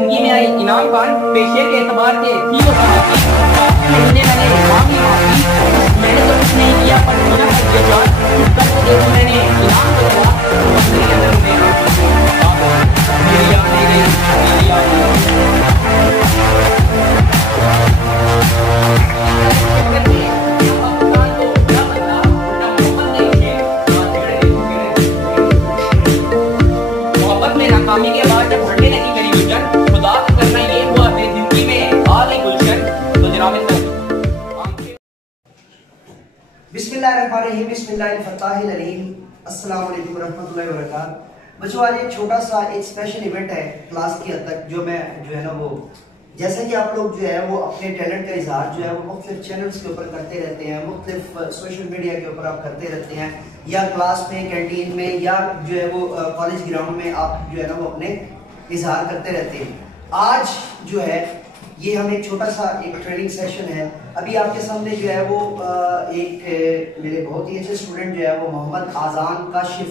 जिंदगी में आए इनाम खान पेशे के एतबार से थी वो महीने मैंने मांगी माफी, मैंने तो कुछ नहीं किया पर मेरा अत्याचार कर तो देखो मैंने इनाम तो दिया मेरी याद नहीं गई मेरी याद मोहब्बत में नाकामी के बाद जब बढ़ने लगी मेरी गुलशन, खुदा का करना ये हुआ मेरी जिंदगी में आ गई गुलशन। तो जनाब बिस्मिल्लाहिर्रहमानिर्रहीम बिस्मिल्लाहिर्रहमानिर्रहीम अस्सलाम वालेकुम रहमतुल्लाहि व बरकातहू। बच्चों आज एक छोटा सा एक स्पेशल इवेंट है क्लास की हद तक जो मैं जो है ना वो जैसे कि आप लोग जो है वो अपने टैलेंट का इजहार जो है वो मुख्तलिफ चैनल्स के ऊपर करते रहते हैं, मुख्तलिफ सोशल मीडिया के ऊपर आप करते रहते हैं, या क्लास में कैंटीन में या जो है वो कॉलेज ग्राउंड में आप जो है ना वो अपने इजहार करते रहते हैं। आज जो है ये हम एक छोटा सा एक ट्रेनिंग सेशन है। अभी आपके सामने जो है वो एक मेरे बहुत ही अच्छे स्टूडेंट जो है वो मोहम्मद आज़ान काशिफ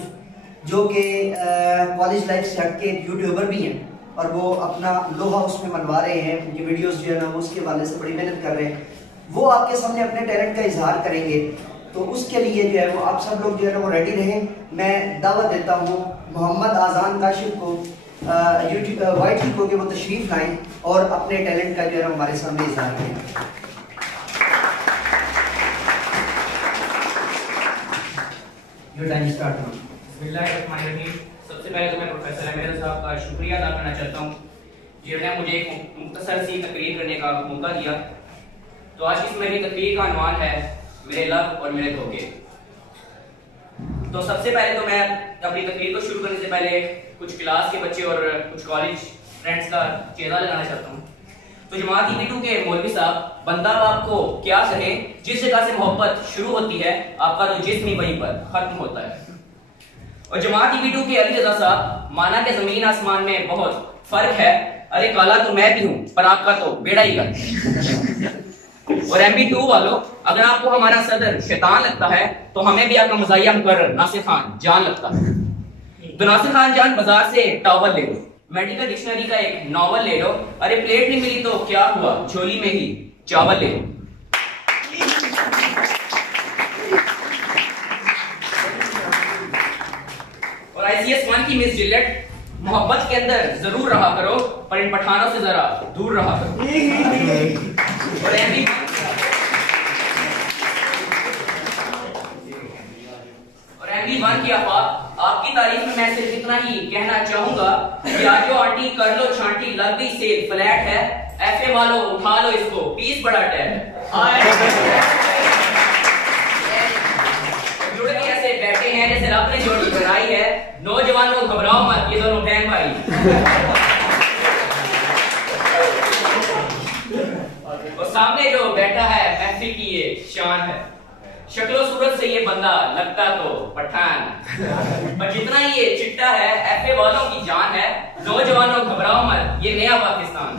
जो कि कॉलेज लाइफ से हट के यूट्यूबर भी हैं और वो अपना लो हाउस में बनवा रहे हैं, उनकी वीडियोस जो है ना वो उसके वाले से बड़ी मेहनत कर रहे हैं। वो आपके सामने अपने टैलेंट का इजहार करेंगे, तो उसके लिए जो है वो आप सब लोग जो है ना वो रेडी रहें। मैं दावत देता हूँ मोहम्मद आज़ान काशिफ को YT को कि वो तशरीफ लाएं और अपने टैलेंट का जो है ना हमारे सामने इजहार करें। योर टाइम स्टार्ट हो। बिस्मिल्लाहिर्रहमानिर्रहीम। सबसे पहले तो मैं प्रोफेसर अमीर साहब का शुक्रिया अदा करना चाहता हूँ जिन्होंने मुझे एक मुख्तसर सी तकरीर करने का मौका दिया। तो आज की मेरी तकरीर का अनवान है मेरे लव और मेरे धोखे। तो सबसे पहले तो मैं अपनी तकरीर को शुरू करने से पहले कुछ क्लास के बच्चे और कुछ कॉलेज फ्रेंड्स का चेहरा लगाना चाहता हूँ। तो जमात EB2 के मौलवी साहब, बंदा आपको क्या कहे, जिस जगह से मोहब्बत शुरू होती है आपका तो जिस्म ही वहीं पर खत्म होता है। और जमात EB2 के अली रजा साहब, माना के जमीन आसमान में बहुत फर्क है, अरे काला तो मैं भी हूँ पर आपका तो बेड़ा ही गर्क। और MB2 वालों, अगर आपको हमारा सदर शैतान लगता है तो हमें भी आपका मज़ाहिया मुकर्रर नासिर खान जान लगता है। तो नासिर खान जान बाजार से टॉवल ले लो, मेडिकल डिक्शनरी का एक नॉवल ले लो, अरे प्लेट नहीं मिली तो क्या हुआ, झोली में ही चावल ले लो। और ICS 1 की मिस जिलेट, मोहब्बत के अंदर जरूर रहा करो पर इन पठानों से जरा दूर रहा करो। और MB1 की आपकी तारीफ में मैं सिर्फ इतना ही कहना चाहूंगा कि आजो आंटी कर लो छांटी, लग गई सेल, फ्लैट है, FA वालों उठा लो इसको, पीस बड़ा टैब है। जुड़ के ऐसे बैठे हैं जैसे रब ने जोड़ी बनाई है, नौजवानों घबराओ मत, ये दोनों बहन भाई। और सामने जो बैठा है महफिल की ये शान है, शक्लो सूरत से ये बंदा लगता तो पठान, पर जितना ये चिट्टा है FA वालों की जान है, नौजवानों घबराओ मत, ये नया पाकिस्तान।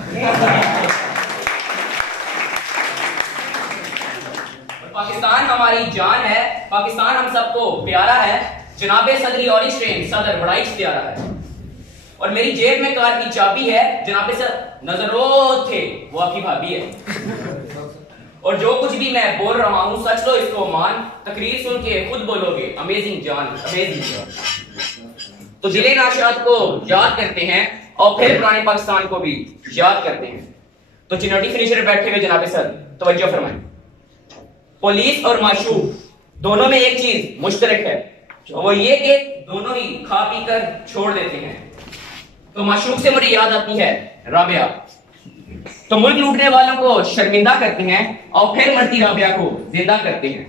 पाकिस्तान हमारी जान है, पाकिस्तान हम सबको प्यारा है, जनाबे सदरी ऑरेंज ट्रेन सदर बड़ा ही प्यारा है। और मेरी जेब में कार की चाबी है, जनाबे सर नजरों थे वो आपकी भाभी है। और जो कुछ भी मैं बोल रहा हूँ सच लो इसको मान, तकरीर सुन के खुद बोलोगे अमेजिंग जान, अमेजिंग जान। तो जिले नाशाद को याद करते हैं और फिर पुराने पाकिस्तान को भी याद करते हैं। तो चिनोटी फिनिशर बैठे हुए जनाबे सर तवज्जो फरमाएं। पुलिस और माशूक दोनों में एक चीज मुश्तरक है, वो ये कि दोनों ही खा पी कर छोड़ देते हैं। तो माशूक से मुझे याद आती है राबिया, तो मुल्क लूटने वालों को शर्मिंदा करते हैं और फिर मरती राबिया को जिंदा करते हैं।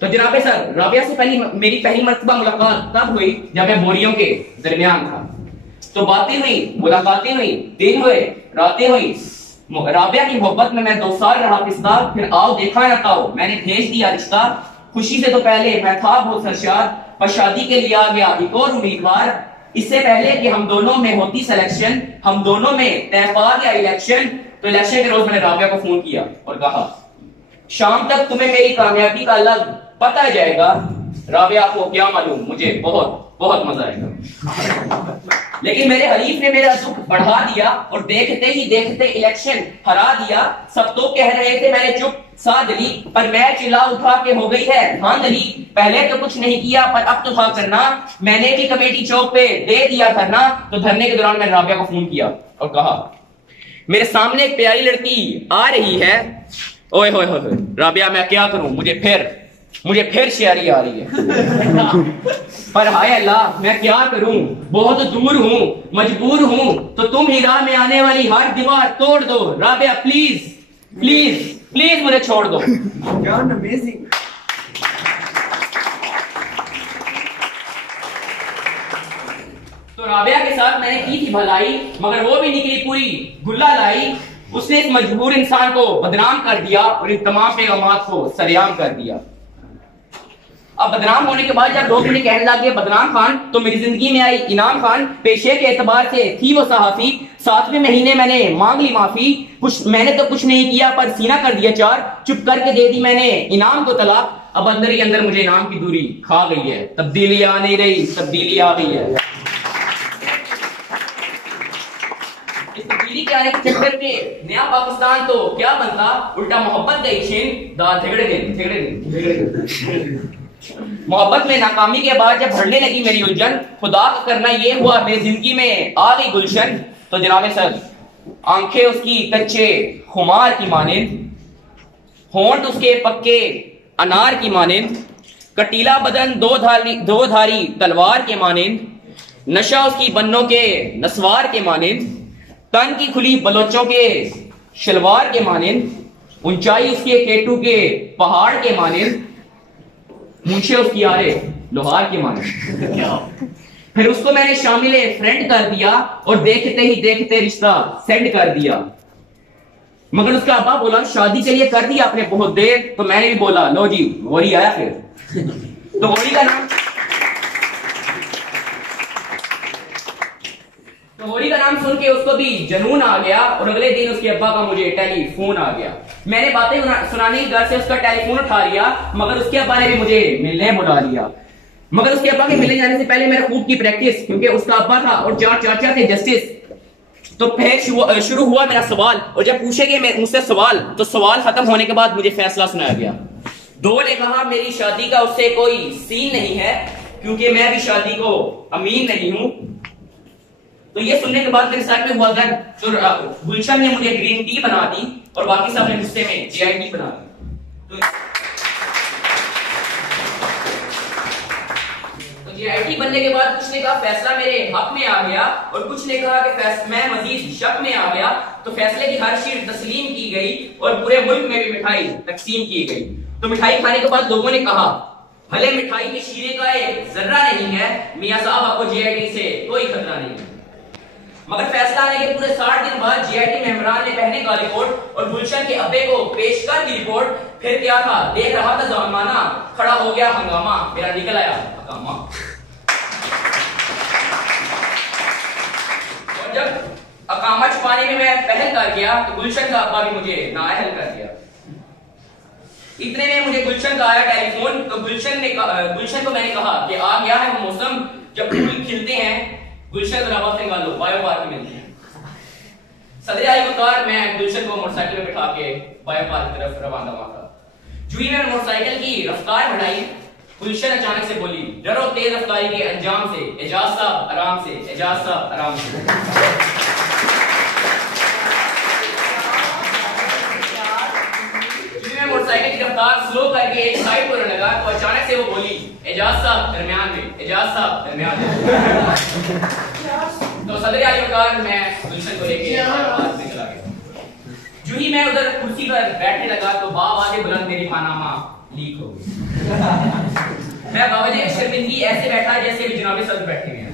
तो जनाबे सर राबिया से मेरी पहली मर्तबा मुलाकात तब हुई जब मैं बोरियों के दरमियान था। तो बातें हुई, मुलाकातें हुई, दिन हुए, रातें हुई। राबिया की मोहब्बत में मैं 2 साल रहा पिस्ता, फिर आओ देखा न ताओ मैंने भेज दिया रिश्ता। खुशी से तो पहले मैं था बहुत सरशाद, पर शादी के लिए आ गया एक और उम्मीदवार। इससे पहले कि हम दोनों में होती सिलेक्शन, हम दोनों में तय पा गया इलेक्शन। तो इलेक्शन के रोज मैंने राबिया को फोन किया और कहा शाम तक तुम्हें मेरी कामयाबी का लग पता जाएगा। राबिया को क्या मालूम मुझे बहुत बहुत मजा आएगा। लेकिन मेरे हरीफ ने मेरा दुख बढ़ा दिया और देखते ही देखते इलेक्शन हरा दिया। सब तो कह रहे थे मैंने चुप साध ली, पर मैं चिल्ला उठा के हो गई है धांधली। पहले तो कुछ नहीं किया पर अब तो था करना, मैंने भी कमेटी चौक पे दे दिया धरना। तो धरने के दौरान मैंने राबिया को फोन किया और कहा मेरे सामने एक प्यारी लड़की आ रही है। ओए होए होए राबिया, मैं क्या करूं, मुझे फिर शायरी आ रही है। पर हाय अल्लाह मैं क्या करूं, बहुत दूर हूं, मजबूर हूं, तो तुम ही राह में आने वाली हर दीवार तोड़ दो। राबिया प्लीज प्लीज प्लीज मुझे छोड़ दो। अमेजिंग। तो राबिया के साथ मैंने की थी भलाई, मगर वो भी निकली पूरी गुल्ला लाई। उसने इस मजबूर इंसान को बदनाम कर दिया और इन तमाम पैगामात को सरेआम कर दिया। अब बदनाम होने के बाद जब लोग मुझे कहने लगे बदनाम खान, तो मेरी जिंदगी में आई इनाम खान। पेशे के एतबार से थी वो सहाफी, 7वें महीने मैंने मांग ली माफी। मैंने तो कुछ नहीं किया पर सीना कर दिया चार, चुप करके दे दी मैंने इनाम को तलाक। अब अंदर ही अंदर मुझे इनाम की दूरी खा गई है, तब्दीली आ नहीं रही, तब्दीली आ गई है। इस तब्दीली के आने के चक्कर में नया पाकिस्तान तो क्या बनता, उल्टा मोहब्बत का छीन दा झगड़े दिन। मोहब्बत में नाकामी के बाद जब भरने लगी मेरी उलझन, खुदा का करना ये हुआ मेरी जिंदगी में आ गई गुलशन। तो जनाबे सर आंखें उसकी कच्चे खुमार की मानिंद, होंठ उसके पक्के अनार की मानिंद, कटीला बदन दो धारी तलवार के मानिंद, नशा उसकी बन्नों के नस्वार के मानिंद, तन की खुली बलोचों के शलवार के मानिंद, ऊंचाई उसके केटू के पहाड़ के मानिंद, मूछे उसकी आरे लोहार के मानिंद। फिर उसको मैंने शामिल फ्रेंड कर दिया और देखते ही देखते रिश्ता सेंड कर दिया। मगर उसका अब्बा बोला शादी के लिए कर दिया आपने बहुत देर, तो मैंने भी बोला लो जी होरी आया। फिर तो होरी का नाम सुन के उसको भी जनून आ गया और अगले दिन उसके अब्बा का मुझे टेलीफोन आ गया। मैंने बातें सुनाने के घर से उसका टेलीफोन उठा लिया, मगर उसके अब्बा ने भी मुझे मिलने बुला लिया। मगर उसके अब्बा के मिलने जाने से पहले मेरा खूब की प्रैक्टिस, क्योंकि उसका अब्बा था और 4 चाचा थे जस्टिस। तो फिर शुरू हुआ मेरा सवाल, और जब पूछे गए मुझसे सवाल, तो सवाल खत्म होने के बाद मुझे फैसला सुनाया गया। दो ने कहा मेरी शादी का उससे कोई सीन नहीं है, क्योंकि मैं भी शादी को अमीन नहीं हूं। तो ये सुनने के बाद मेरे साथ में हुआ दर्द, तो गुलशन ने मुझे ग्रीन टी बना दी और बाकी सब ने गुस्से में GIT बना दी। तो GIT बनने के बाद कुछ ने कहा फैसला मेरे हक में आ गया और कुछ ने कहा कि मैं मजीद शक में आ गया। तो फैसले की हर शीट तस्लीम की गई और पूरे मुल्क में भी मिठाई तकसीम की गई। तो मिठाई खाने के बाद लोगों ने कहा भले मिठाई के शीरे का एक जर्रा नहीं है, मियां साहब आपको GIT से कोई खतरा नहीं है। मगर फैसला आने के पूरे 60 दिन बाद GIT मेंबरान ने पहने काली कोट और गुलशन के अब्बे को पेश कर दी रिपोर्ट। फिर क्या था, देख रहा था जमाना, खड़ा हो गया हंगामा, मेरा निकल आया हंगामा। और जब अकामा छुपाने में मैं पहल कर गया, तो गुलशन का अब्बा भी मुझे नाअहल कर दिया। इतने में मुझे गुलशन का आया टेलीफोन। तो गुलशन को मैंने कहा कि आ गया है वो मौसम जब फूल खिलते हैं, गुलशन रावत से गालो बायो पार्क में मिलते हैं। सदर आली वकार मैं गुलशन को मोटरसाइकिल में बिठा के बायो पार्क की तरफ रवाना हुआ। जुई में मोटरसाइकिल की रफ्तार बढ़ाई, गुलशन अचानक से बोली डरो तेज रफ्तारी के अंजाम से, एजाज साहब आराम से, एजाज साहब आराम से। जुई में मोटरसाइकिल की रफ्तार स्लो करके एक साइड पर लगा, तो अचानक से वो बोली एजाज साहब दरमियान में, एजाज साहब दरमियान में। तो सदर आली वकार मैं गुलशन को लेके बाहर से चला गया। जो ही मैं उधर कुर्सी पर बैठने लगा तो बाबा बुलंद मेरी पानामा लीक हो गई। मैं बावजूद शर्मिंदगी ऐसे बैठा जैसे भी जनाबे सदर बैठे हुए हैं।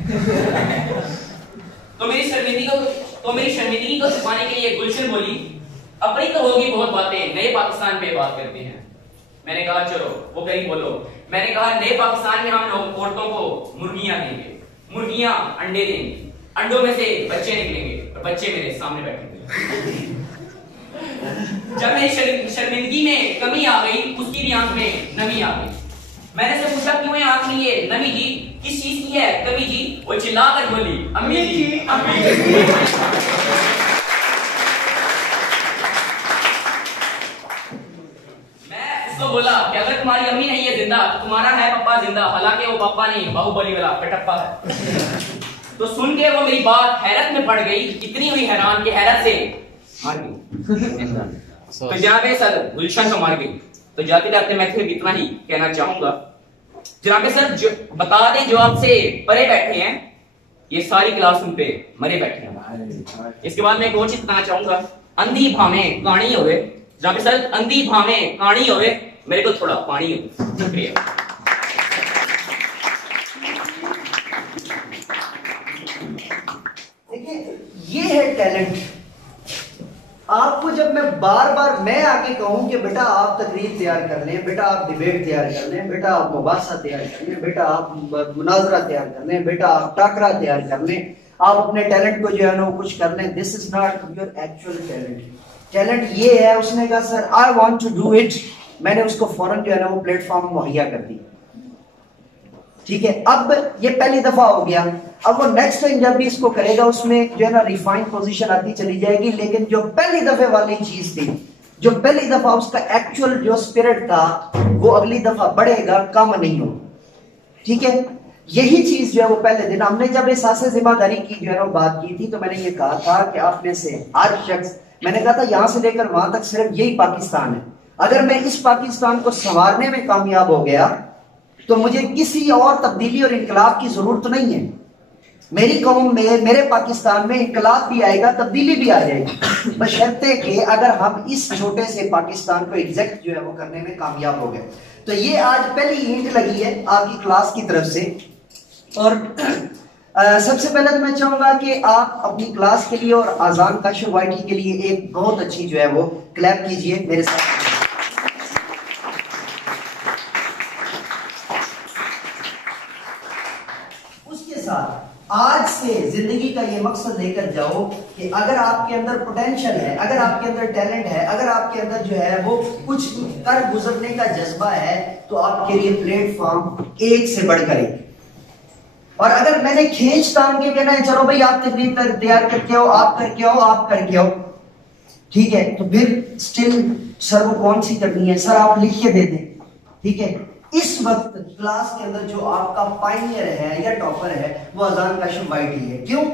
तो मेरी शर्मिंदगी को छुपाने के लिए गुलशन बोली अपनी तो होगी बहुत बातें, नए पाकिस्तान पे बात करते हैं। मैंने कहा चलो, वो कहीं बोलो। मैंने कहा नए पाकिस्तान में हम लोग औरतों को मुर्गियां देंगे, मुर्गियां अंडे देंगे, अंडों में से बच्चे निकलेंगे और बच्चे मेरे सामने बैठेंगे। जब मेरी शर्मिंदगी में कमी आ गई, उसकी भी आंख में नमी आ गई। मैंने से पूछा क्यों है आंख में ये नमी जी? किस चीज की है कवि जी? वो चिल्लाकर बोली, अम्मी जी, अम्मी जी। मैं उसको बोला कि अगर तुम्हारी अम्मी नहीं है जिंदा तो तुम्हारा है पापा जिंदा, हालांकि वो पापा नहीं बाहुबली वाला कटप्पा है। तो सुन के वो मेरी बात हैरत में पड़ गई, इतनी हुई हैरान कि हैरत से मार गई। तो जनाबे सर गुलशन को मार गई। तो जाते जाते मैं सिर्फ इतना ही कहना चाहूंगा, जनाबे सर जो बता दें जो आपसे परे बैठे हैं, ये सारी क्लास उन पे मरे बैठे हैं। इसके बाद मैं एक और चीज बताना चाहूंगा, अंधी भावे कहानी होवे, जनाबे सर अंधी भावे कहानी होवे, मेरे को थोड़ा पानी हो। शुक्रिया। देखिए ये है टैलेंट। आपको जब मैं बार बार मैं आके कहूं कि बेटा आप तकरीर तैयार कर लें, बेटा आप डिबेट तैयार कर लें, बेटा आप मुबासा तैयार कर लें, बेटा आप मुनाजरा तैयार कर लें, बेटा आप टाकरा तैयार कर लें, आप अपने टैलेंट को जो है ना कुछ कर लें, this is not your actual talent. Talent ये है, उसने कहा sir I want to do it, मैंने उसको फौरन जो है ना वो प्लेटफॉर्म मुहैया कर दी। ठीक है, अब ये पहली दफा हो गया, अब वो नेक्स्ट टाइम जब भी इसको करेगा उसमें जो है ना रिफाइंड पोजीशन आती चली जाएगी, लेकिन जो पहली दफे वाली चीज थी, जो पहली दफा उसका एक्चुअल जो स्पिरिट था, वो अगली दफा बढ़ेगा, कम नहीं हो। ठीक है, यही चीज जो है वो पहले दिन हमने जब एहसास जिम्मेदारी की जो है ना बात की थी, तो मैंने ये कहा था कि आप में से हर शख्स, मैंने कहा था यहां से लेकर वहां तक सिर्फ यही पाकिस्तान है। अगर मैं इस पाकिस्तान को संवारने में कामयाब हो गया तो मुझे किसी और तब्दीली और इनकलाब की जरूरत नहीं है। मेरी कौम में, मेरे पाकिस्तान में इनकलाब भी आएगा, तब्दीली भी आ जाएगी, बशर्ते कि अगर हम इस छोटे से पाकिस्तान को एग्जैक्ट जो है वो करने में कामयाब हो गए। तो ये आज पहली ईंट लगी है आपकी क्लास की तरफ से। और सबसे पहले तो मैं चाहूंगा कि आप अपनी क्लास के लिए और आजान काशिफ वाईटी के लिए एक बहुत अच्छी जो है वो क्लैप कीजिए मेरे साथ। उसके साथ आज से जिंदगी का ये मकसद लेकर जाओ कि अगर आपके अंदर पोटेंशियल है, अगर आपके अंदर टैलेंट है, अगर आपके अंदर जो है वो कुछ कर गुजरने का जज्बा है, तो आपके लिए प्लेटफॉर्म एक से बढ़कर एक। और अगर मैंने खींच तान के कहना है चलो भाई आप तकरीर तैयार करके आओ, आप करके आओ, आप करके आओ, ठीक है, तो फिर स्टिल सर वो कौन सी करनी है, सर आप लिख के दे दें। ठीक है, इस वक्त क्लास के अंदर जो आपका पायनियर है या टॉपर है वो आजान काशिफ वाईटी है। क्यों?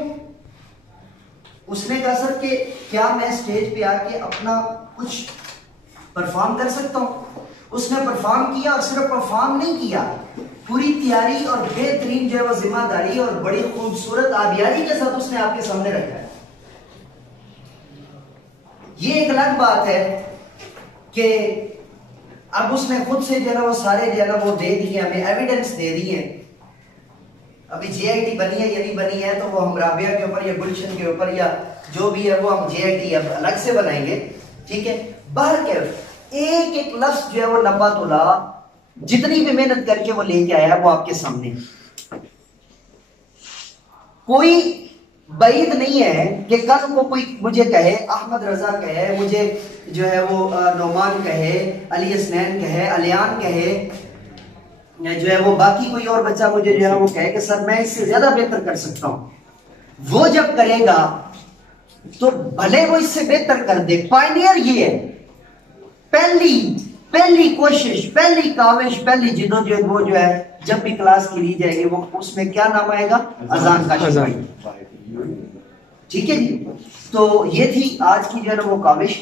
उसने कहा सर कि क्या मैं स्टेज पे आके अपना कुछ परफॉर्म कर सकता हूं? उसने परफॉर्म किया, और सिर्फ परफॉर्म नहीं किया, पूरी तैयारी और बेहतरीन जो है वो जिम्मेदारी और बड़ी खूबसूरत आबियारी के साथ उसने आपके सामने रखा है। ये एक अलग बात है कि अब उसने खुद से जो है ना वो सारे जो है ना वो दे दिए, हमें एविडेंस दे दिए। अभी जेआईटी बनी है या नहीं बनी है तो वो हम राबिया के ऊपर या गुलशन के ऊपर या जो भी है वो हम जेआईटी अब अलग से बनाएंगे। ठीक है, बाहर के एक एक लफ्ज जो है वो लंबा तोला जितनी भी मेहनत करके वो लेके आया वो आपके सामने। कोई बैद नहीं है कि कल को कोई मुझे कहे, अहमद रजा कहे, मुझे जो है वो नोमान कहे, अली हसनैन कहे, अलियान कहे, जो है वो बाकी कोई और बच्चा मुझे जो है वो कहे कि सर मैं इससे ज्यादा बेहतर कर सकता हूं। वो जब करेगा तो भले वो इससे बेहतर कर दे। पायनियर ये है, पहली कोशिश, पहली काविश, पहली जिदोजहद वो जो है जब भी क्लास की ली जाएगी वो उसमें क्या नाम आएगा? अजान काशिफ। ठीक है जी, तो ये थी आज की जो है ना वो काविश।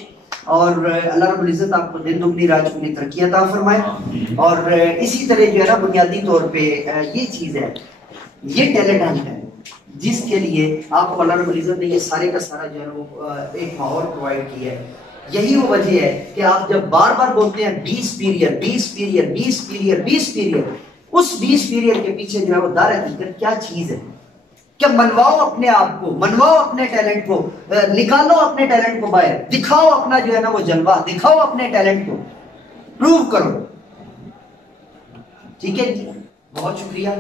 और अल्लाह रब्बुल इज्जत आपको दिन दुगनी रात चौगुनी तरक्की अता फरमाए। और इसी तरह जो है ना बुनियादी तौर पे ये चीज है, ये टैलेंट है जिसके लिए आपको अल्लाह रब्बुल इज्जत ने ये सारे का सारा जो है वो एक माहौल प्रोवाइड किया है। यही वो वजह है कि आप जब बार बार बोलते हैं 20 पीरियड 20 पीरियड 20 पीरियड 20 पीरियड, उस 20 पीरियड के पीछे जो है वो दार हकीकत क्या चीज है? क्या मनवाओ अपने आप को, मनवाओ अपने टैलेंट को, निकालो अपने टैलेंट को बाहर, दिखाओ अपना जो है ना वो जलवा, दिखाओ अपने टैलेंट को, प्रूव करो। ठीक है जी, बहुत शुक्रिया।